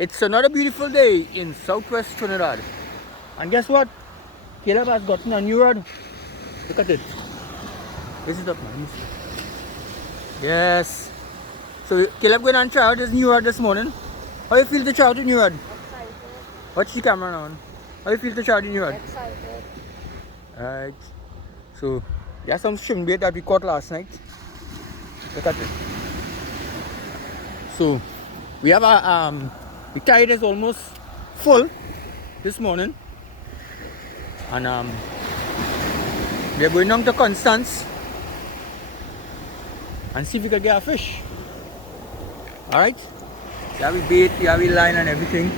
It's another beautiful day in southwest Trinidad. And guess what? Caleb has gotten a new rod. Look at it. This is up, man. Yes. So Caleb going and try out his new rod this morning. How you feel to try out your new rod? Excited. Watch the camera now. How you feel to try out your new rod? Excited. Alright. So there's some shrimp bait that we caught last night. Look at it. So we have a the tide is almost full this morning, and we are going down to Constance and see if we can get a fish. Alright? We have a bait, we have a line and everything.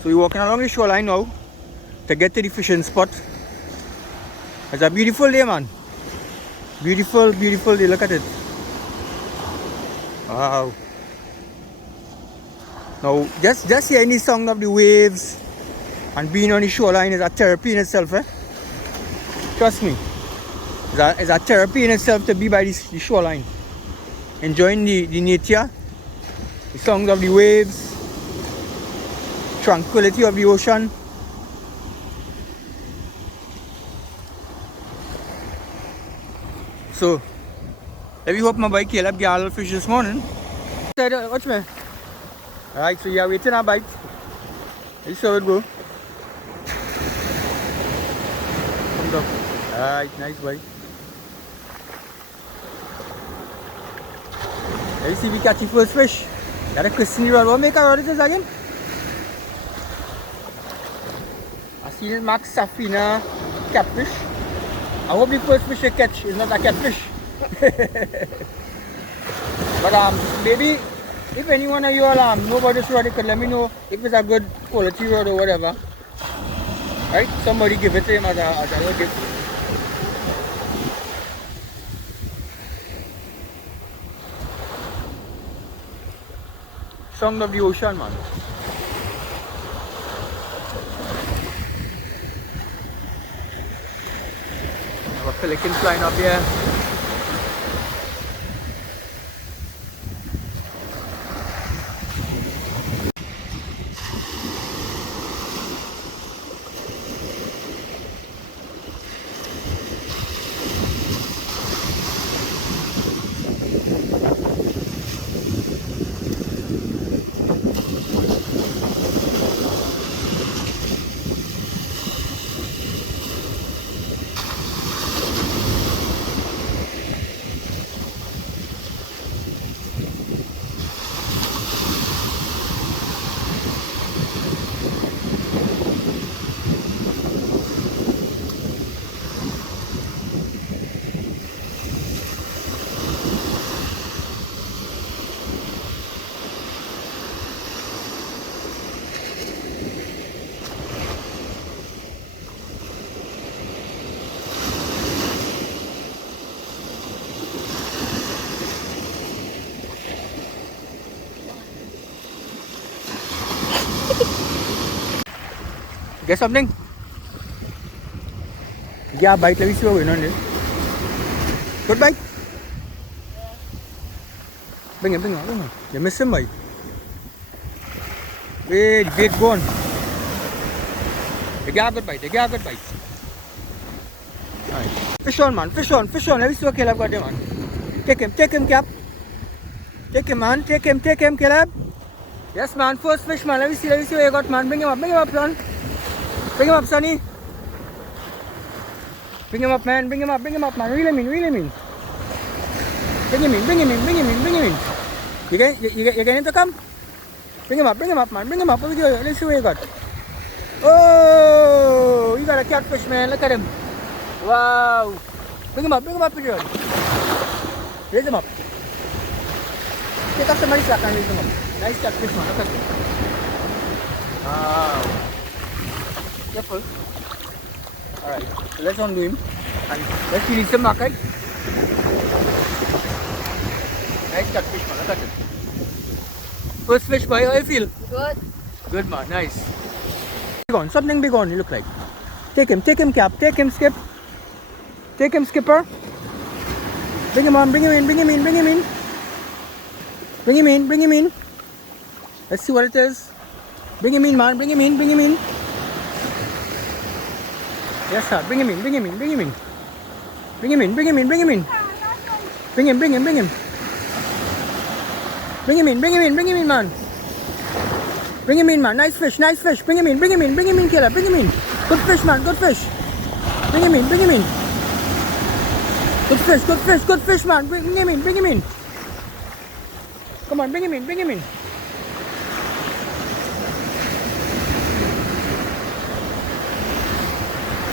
So we're walking along the shoreline now to get to the fishing spot. It's a beautiful day, man. Beautiful, beautiful day. Look at it. Wow. Now, just hearing the sound of the waves and being on the shoreline is a therapy in itself, eh? Trust me. It's a therapy in itself to be by the shoreline. Enjoying the nature, the sounds of the waves, tranquility of the ocean. So, let me hope my boy Caleb get a little fish this morning. Watch me. Alright, so you're waiting a bite. Let's see how it go. Comes up. Alright, nice bite. Let's see if we catch the first fish. Got a question rod. What make a rod is this again? I seen it mark Safina catfish. I hope the first fish you catch is not a catfish. But maybe if anyone of you all know about this rod, you could let me know if it's a good quality rod or whatever. Right? Somebody give it to him as a little gift. Sound of the ocean, man. Pelicans flying up here. Get something? Yeah, bite. Let me see what's going on there. Good bite? Bring him, bring him. You miss him, boy. Wait, bait gone. You got a good bite, you got a good bite. Alright. Fish on, man, fish on, fish on. Let me see what Caleb got there, man. Take him, Cap. Take him, man, take him, Caleb. Yes, man, first fish, man. Let me see what you got, man. Bring him up, son. Bring him up, Sonny. Bring him up, man. Bring him up, man. Reel him in. Bring him in. You get him to come? Bring him up, man. Bring him up. Let's see what you got. Oh, you got a catfish, man. Look at him. Wow. Bring him up, Pedro. Raise him up. Take off somebody's slack and raise him up. Nice catfish, man. Look at him. Wow. Careful. Alright, so let's undo him and let's release him back, right? Nice catfish, man. Look at it. First fish, boy. How you feel? Good. Good, man. Nice. Big on. Something big on, you look like. Take him, Cap. Take him, Skip. Take him, Skipper. Bring him on, bring him in, bring him in, bring him in. Bring him in, bring him in. Let's see what it is. Bring him in, man, bring him in, bring him in. Yes, sir, bring him in, bring him in, bring him in. Bring him in, bring him in, bring him in. Bring him, bring him, bring him. Bring him in, bring him in, bring him in, man. Bring him in, man. Nice fish, nice fish. Bring him in, bring him in, bring him in, killer. Bring him in. Good fish, man, good fish. Bring him in, bring him in. Good fish, good fish, good fish, man. Bring him in, bring him in. Come on, bring him in, bring him in.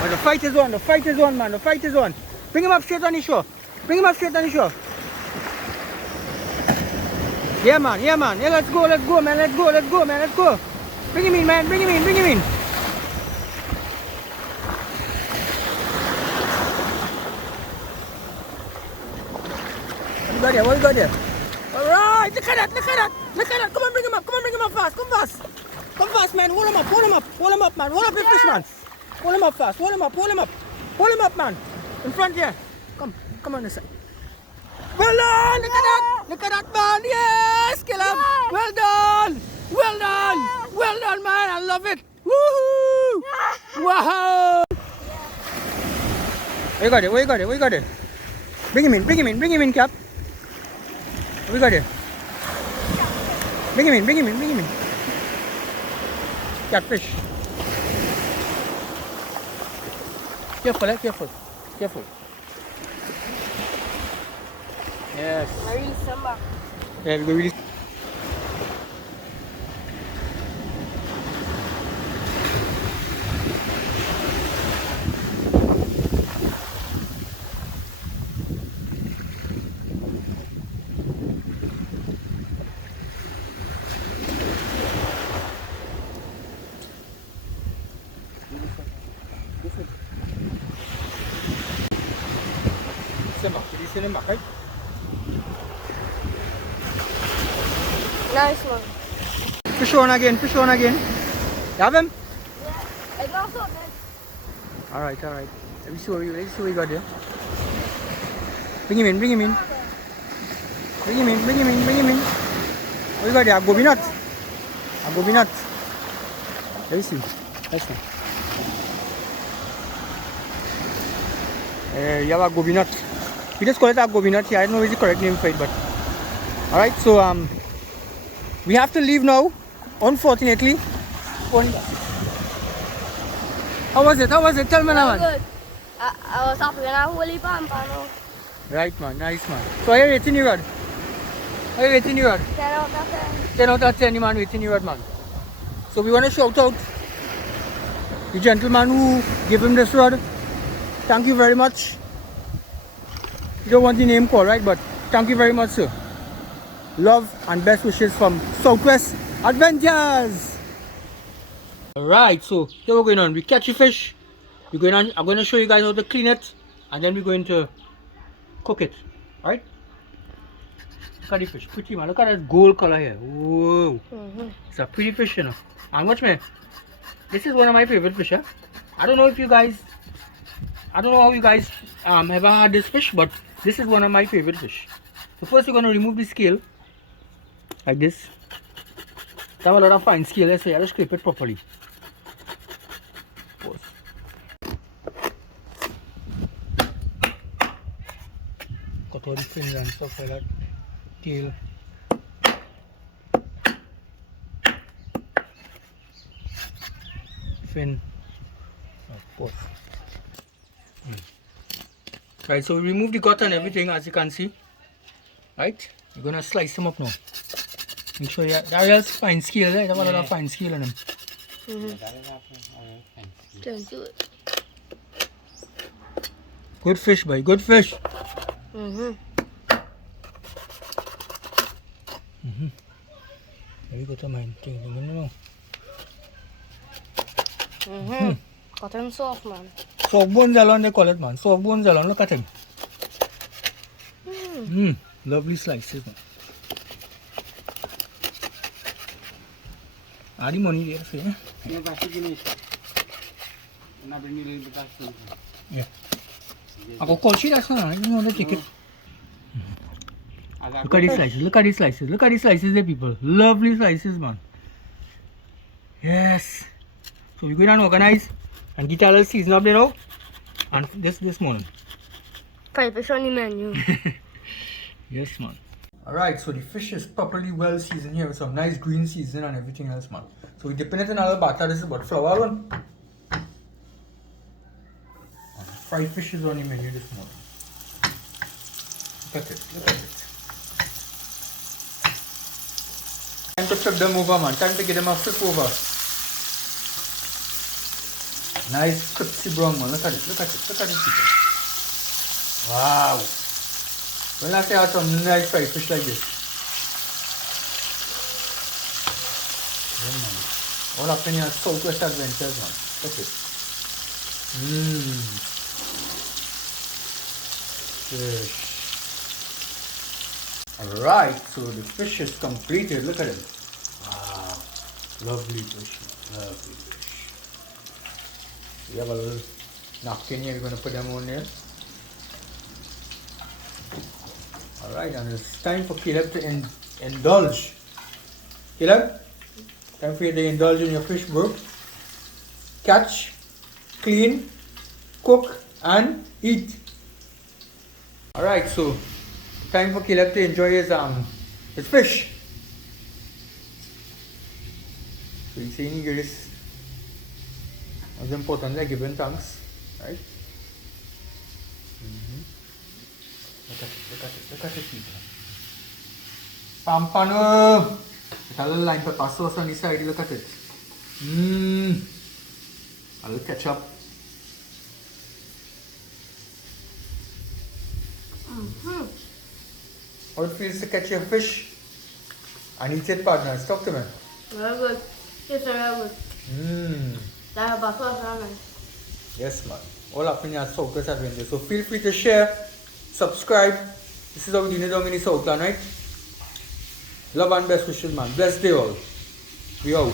Oh, the fight is on, the fight is on, man. The fight is on. Bring him up straight on the shore. Bring him up straight on the shore. Yeah, man, yeah, man. Yeah, let's go, man. Let's go, man. Let's go. Bring him in, man. Bring him in, bring him in. What you got there? Alright, look at that, look at that, look at that. Come on, bring him up, come on, bring him up fast, come fast. Come fast, man. Hold him up, hold him up, hold him up, man. Hold up your fish, man. Hold him up fast, hold him up, hold him up. Hold him up, man. In front here. Come on this side. Well done, look at that, man. Yes, killer. Well done, well done, well done, man. I love it. Woohoo! Wow. Where you got it, where you got it, where you got it? Bring him in, bring him in, bring him in, Cap. We got it. Bring him in, bring him in, bring him in. Catfish. Careful, careful, careful. Yes. I release some back. Yeah, we go release. Release him back, right? Nice one. Fish on again, fish on again. You have him? Yeah, I got something. Alright. Let me see what we got there. Bring him in, bring him in. Bring him in, bring him in, bring him in. What you got there? A goby nut. A goby nut. Let me see. Let's see. You have a goby nut. We just call it a goby nut here. I don't know if it's the correct name for it, but alright, so we have to leave now, unfortunately. How was it? Tell me now, man. Good. I was happy when I holy pompano. Right, man. Nice, man. So how are you rating your rod? How are you rating your rod? 10 out of 10. 10 out of 10, man, rating your rod, man. So we want to shout out the gentleman who gave him this rod. Thank you very much. You don't want the name called, right? But thank you very much, sir. Love and best wishes from Southwest Adventures. Alright, so here we're going on. We catch a fish. I'm going to show you guys how to clean it, and then we're going to cook it. Alright? Look at the fish. Pretty, man. Look at that gold color here. Whoa. It's a pretty fish, you know. And watch me. This is one of my favorite fish, huh? I don't know how you guys ever had this fish, but this is one of my favorite fish. So first we're going to remove the scale like this. I have a lot of fine scale, let's say. I'll scrape it properly. Pause. Cut all the fins and stuff like that. Tail. Fin. Of course. Right, so we remove the gut and everything, as you can see. Right, you're gonna slice them up now. Make sure that is fine scale, right? Have a lot of fine scale on them. Don't do it. Good fish, boy. Good fish. There we go to mine. Cut him soft, man. Soft bones alone, they call it, man. Soft bones alone. Look at him. Lovely slices, man. Add the money there, see, eh? Yeah. I go call she, that's not. I don't want to take it. Look at these slices. Look at these slices. Look at these slices there, people. Lovely slices, man. Yes. So we're going to organize and get a little season up there now. And this morning. Five fish on the menu. Yes, man. Alright, so the fish is properly well seasoned here with some nice green seasoning and everything else, man. So we're dipping it in a little batter. This is about flour one. And fried fish is on the menu this morning. Look at it, look at it. Time to flip them over, man. Time to get them a flip over. Nice crispy brown, man. Look at it, look at it, look at it, people. Wow. When last I had some nice fried fish like this? Yeah, man. All up in your Southwest Adventures, man. Look at it. Fish. Alright, so the fish is completed. Look at it. Wow. Lovely fish. Lovely fish. We have a little napkin here. We're going to put them on there. Alright, and it's time for Caleb to indulge. Caleb, time for you to indulge in your fish, bro. Catch, clean, cook, and eat. Alright, so time for Caleb to enjoy his fish. So he's saying here is as important like giving thanks, right? Look at it, look at it, look at it, people. Pompano! With a little lime pepper sauce on the side, look at it. A little ketchup. How it feels to catch your fish and eat it, partners? Talk to me. Very good. It's very good. That have sauce on it. Yes, man. All up in your Southwest Adventures. So feel free to share, subscribe. This is how we do it down in the Southland, right? Love and best wishes, man. Blessed day all. We out.